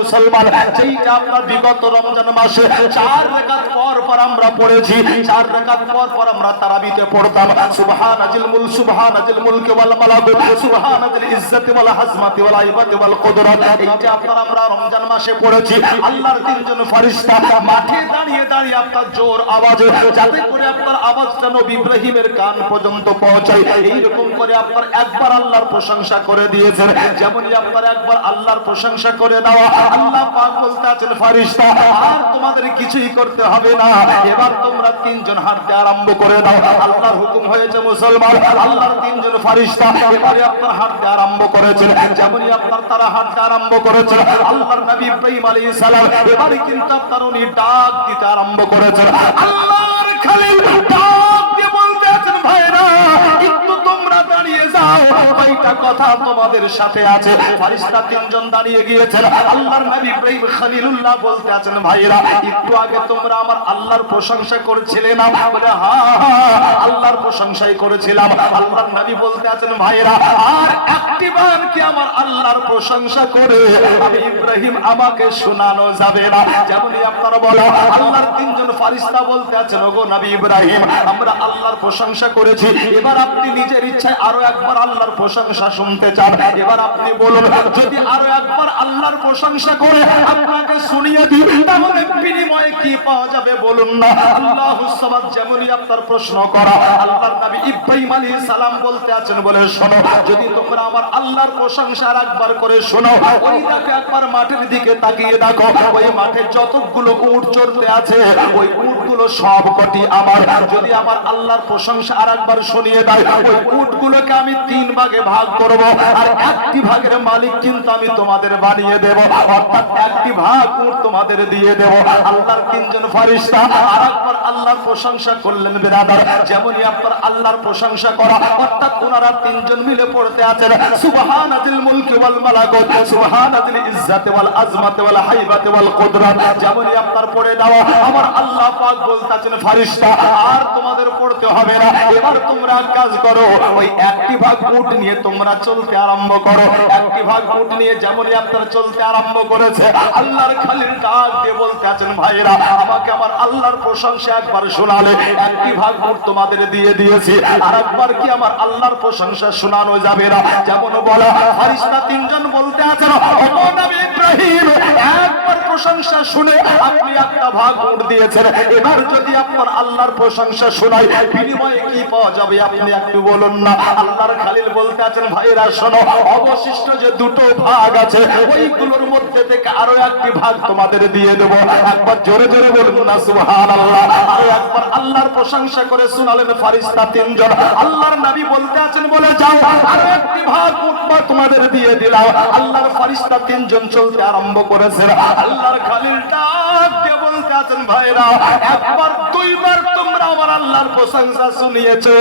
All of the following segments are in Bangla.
মুসলমান যেইটা আপনার বিগত রমজান মাসে 4 রাকাত পর পর আমরা পড়েছি, 4 রাকাত পর পর আমরা তারাবিতে পড়তাম সুবহানাজিল মুলকি ওয়াল মালাকুত সুবহানাজিল ইজ্জতি ওয়াল হাজমাতি ওয়াল আইবাতি ওয়াল কুদরাত। এইটা আপনার আমরা রমজান মাসে পড়েছি। আল্লাহর তিনজন ফেরেশতা মাঠে দাঁড়িয়ে দাঁড়িয়ে আপনার জোর আওয়াজে, যাতে করে আপনার আওয়াজটা নবী ইব্রাহিমের কান পর্যন্ত পৌঁছায়, এইরকম করে আপনার একবার আল্লাহর প্রশংসা করে দিয়েছেন। যেমনই আপনার একবার আল্লাহর প্রশংসা করে দেওয়া, আল্লাহ পাক বলতে আছেন ফেরেশতা আর তোমাদের কিছুই করতে হবে না, এবার তোমরা তিনজন হাঁটতে আরম্ভ করে দাও। আল্লাহর হুকুম হয়েছে মুসলমান, আল্লাহর তিনজন ফেরেশতা এবারে আপনার হাঁটতে আরম্ভ করেছেন। যেমনই আপনার তারা হাঁটতে আরম্ভ করেছেন, আল্লাহর নবী ইব্রাহিম আলাইহিস সালাম এবারে কিন্তু আপনার উনি ডাক দিতে আরম্ভ করেছেন। আল্লাহর খলিল ডাক দিয়ে বলতে আছেন ভাইরা একটু তোমরা দাঁড়িয়ে যাও, কয়টা কথা তোমাদের সাথে আছে। ফেরেশতা তিনজন দাঁড়িয়ে গিয়েছেন। আল্লাহর নবী ইব্রাহিম খলিলুল্লাহ বলতে আছেন ভাইরা একটু আগে তোমরা আমার আল্লাহর প্রশংসা করছিলে না? বলে হ্যাঁ আল্লাহর প্রশংসাই করেছিলাম। আল্লাহর নবী বলতে আছেন ভাইরা আর একটিবার কি আমার আল্লাহর প্রশংসা করে আমি ইব্রাহিম আমাকে শোনানো যাবে না? যেমনই আপনারা বলো, আল্লাহর তিনজন ফেরেশতা বলতে আছেন ওগো নবী ইব্রাহিম আমরা আল্লাহর প্রশংসা করেছি, এবার আপনি নিজের ইচ্ছায় আরো একবার আল্লাহর প্রশংসা শুনতে চান, এবার আপনি বলুন। যদি আরো একবার আল্লাহর প্রশংসা করে আপনাকে শুনিয়ে দিই তাহলে বিনিময়ে কি পাওয়া যাবে বলুন না? আল্লাহুস সামাদ যেমনই আপনার প্রশ্ন করা, আল্লাহর নবী ইব্রাহিম আলাইহিস সালাম বলতে আছেন বলে শোনো, যদি তোমরা আমার আল্লাহর প্রশংসা আর একবার করে শোনো, ওই দেখো একবার মাঠের দিকে তাকিয়ে দেখো, ওই মাঠে যতগুলো উট চড়তে আছে ওই উটগুলো সবকটি আমার। যদি আমার আল্লাহর প্রশংসা আর একবার শুনিয়ে দেয় ওই উটগুলোকে আমি 3 ভাগে ভাগ করব, আর একটি ভাগের মালিক কিন্তু আমি তোমাদের বানিয়ে দেব, অর্থাৎ একটি ভাগ উট তোমাদের দিয়ে দেব। আল্লাহর তিনজন ফেরেশতা আরেকবার আল্লাহর প্রশংসা করলেন বিরাদার। যেমনই আপনার আল্লাহর প্রশংসা করা, অর্থাৎ ওনারা তিনজন মিলে পড়তে আছেন সুবহানাজিল মুলকি ওয়াল মালাকুত সুবহানাজিল ইজ্জতি ওয়াল আজমাতি ওয়াল হাইবাতি ওয়াল কুদরাত। যেমনই আপনার পড়ে দাও আমার আল্লাহ পাক বলতেছেন ফেরেশতা আর তোমাদের পড়তে হবে না, এবার তোমরা কাজ করো, ওই একটি ভাগ উট নিয়ে তোমরা চলতে আরম্ভ করো। একটি ভাগ উট নিয়ে যেমনই আপনারা চলতে আরম্ভ করেছে, আল্লাহর খলিল ডাক দিয়ে বলতে আছেন ভাইরা আমাকে আমার আল্লাহর প্রশংসা একবার শোনালে একটি ভাগ উট তোমাদের দিয়ে দিয়েছি, আর একবার কি আমার আল্লাহর প্রশংসা শোনানো যাবে না? যেমন বলা ফেরেশতা তিনজন বলতে আছেন ওগো নবী ইব্রাহিম একবার প্রশংসা শুনে আপনি একটা ভাগ উট দিয়েছেন, এবার যদি আপনার আল্লাহর প্রশংসা শোনাই বিনিময়ে কি পাওয়া যাবে আপনি একটু বলুন না? আল্লাহর খলিল বলতে আছেন ভাইরা শোনো, অবশিষ্ট যে দুটো ভাগ আছে ওইগুলোর মধ্যে থেকে আরো একটি ভাগ তোমাদের দিয়ে দেব। একবার জোরে জোরে বলুন না সুবহানাল্লাহ। আর একবার আল্লাহর প্রশংসা করে শোনালেন ফেরেশতা তিনজন। আল্লাহর নবী বলতে আছেন বলে যাও আরো একটি ভাগ উঠবা তোমাদের দিয়ে দিলাম। আল্লাহর ফেরেশতা তিনজন চলতে আরম্ভ করেছেন। আল্লাহর খলিল ডাক দিয়ে বলতে আছেন ভাইরা একবার দুইবার তোমরা আমার আল্লাহর প্রশংসা শুনিয়েছো,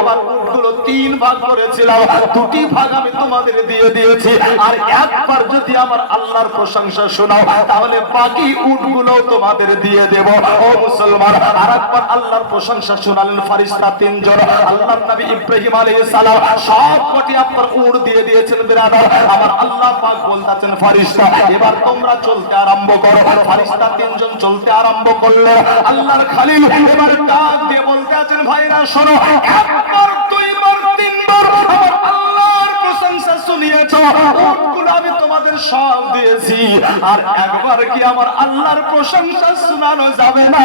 আমার উটগুলো 3 ভাগ করেছিলাম, 2টি ভাগ আমি তোমাদের দিয়ে দিয়েছি, আর একবার যদি আমার আল্লাহর প্রশংসা শোনাও তাহলে বাকি উটগুলো তোমাদের দিয়ে দেব। ও মুসলমান আরেকবার আল্লাহর প্রশংসা শোনালেন ফেরেশতা তিনজন। আল্লাহর নবী ইব্রাহিম আলাইহিস সালাম সবকটি আপনার উট দিয়ে দিয়েছেন বিরাদার। আমার আল্লাহ পাক বলতেছেন ফেরেশতা এবার তোমরা চলতে আরম্ভ করো। ফেরেশতা তিনজন চলতে আরম্ভ করলেন। আল্লাহর খলিল এবার ডাক দিয়ে বলতে আছেন ভাইরা শোনো, একবার দুইবার তিনবার আমার আল্লাহর প্রশংসা শুনিয়েছো, উটগুলো আমি তোমাদের সব দিয়েছি, আর একবার কি আমার আল্লাহর প্রশংসা শোনানো যাবে না?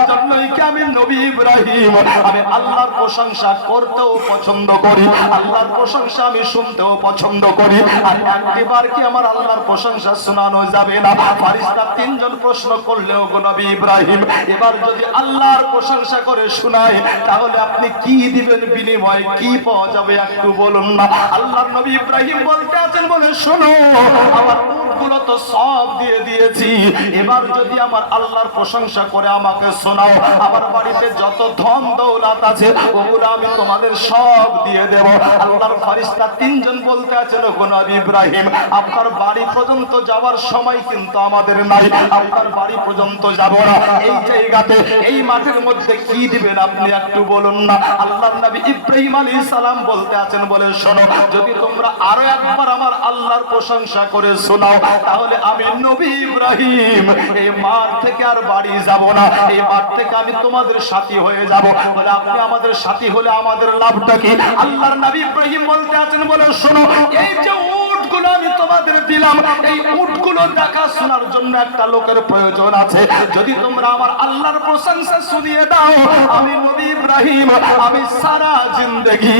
এজন্যই কি আমি নবী ইব্রাহিম আমি আল্লাহর প্রশংসা করতেও পছন্দ করি, আল্লাহর প্রশংসা আমি শুনতেও পছন্দ করি, আর একবার কি আমার আল্লাহর প্রশংসা শোনানো যাবে না? ফেরেশতা তিনজন প্রশ্ন করলেও গো নবী ইব্রাহিম এবার যদি আল্লাহর প্রশংসা করে শোনায় তাহলে আপনি কি দিবেন, বিনিময়ে কি পাওয়া যাবে একটু বলুন না? আল্লাহর নবী ইব্রাহিম বলতে আছেন বলে শোনো, আমার উটগুলো তো সব দিয়ে দিয়েছি, এবার যদি আমার আল্লাহর প্রশংসা করে আমাকে শোনাও আমার বাড়িতে যত ধন দৌলত আছে ওগুলো আমি তোমাদের সব দিয়ে দেব। আল্লাহর ফেরেশতা তিনজন বলতে আছেন ওগো নবী ইব্রাহিম আপনার বাড়ি পর্যন্ত যাওয়ার সময় কিন্তু আমাদের নাই, আপনার বাড়ি পর্যন্ত যাব না, এই জায়গাতে এই মাঠের মধ্যে কি দিবেন আপনি একটু বলুন না? আল্লাহর নবী ইব্রাহিম আলাইহিস সালাম বলতে আছেন বলে শোনো, যদি তোমরা আরো একবার আমার আল্লাহর প্রশংসা করে শোনাও তাহলে আমি নবী ইব্রাহিম এই মাঠ থেকে আর বাড়ি যাব না, এই মাঠ থেকে আমি তোমাদের সাথী হয়ে যাব। বলে আপনি আমাদের সাথী হলে আমাদের লাভটা কি? আল্লাহর নবী ইব্রাহিম বলতে আছেন, বলে শোনো, এই যে উটগুলো আমি তোমাদের দিলাম, এই উটগুলো দেখাশোনার জন্য একটা লোকের প্রয়োজন আছে। যদি তোমরা আমার আল্লাহর প্রশংসা শুনিয়ে দাও, আমি নবী ইব্রাহিম আমি সারা জিন্দেগি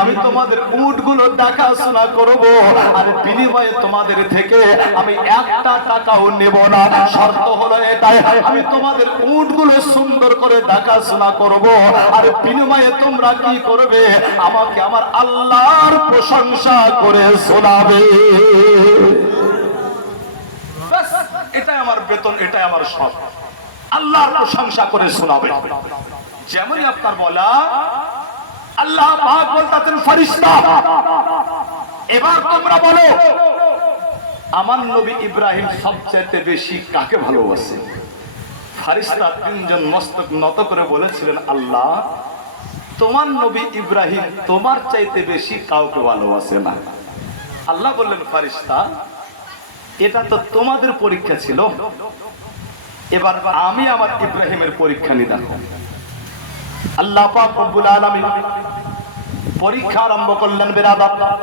আমি তোমাদের উটগুলো দেখাশোনা করব, আর বিনিময়ে তোমাদের থেকে আমি একটা টাকাও নেব না। শর্ত হলো এটাই, আমি তোমাদের উটগুলো সুন্দর করে দেখাশোনা করব, আর বিনিময়ে তোমরা কি করবে? আমাকে আমার আল্লাহর প্রশংসা করে শোনাবে। ব্যাস, এটাই আমার বেতন, এটাই আমার সব। আল্লাহর প্রশংসা করে শোনাবে। যেমনই আপনার বলা, আল্লাহ পাক বলতেন, ফেরেশতা এবার তোমরা বলো আমার নবী ইব্রাহিম সবচেয়ে বেশি কাকে ভালোবাসে? ফেরেশতা তিনজন মস্তক নত করে বলেছিলেন, আল্লাহ তোমার নবী ইব্রাহিম তোমার চাইতে বেশি কাউকে ভালোবাসে না। আল্লাহ বললেন, ফেরেশতা এটা তো তোমাদের পরীক্ষা ছিল, এবার আমি আমার ইব্রাহিমের পরীক্ষা নিই। দেখো আল্লাহ পাক রব্বুল আলামিন পরীক্ষা আরম্ভ করলেন। বেরাদার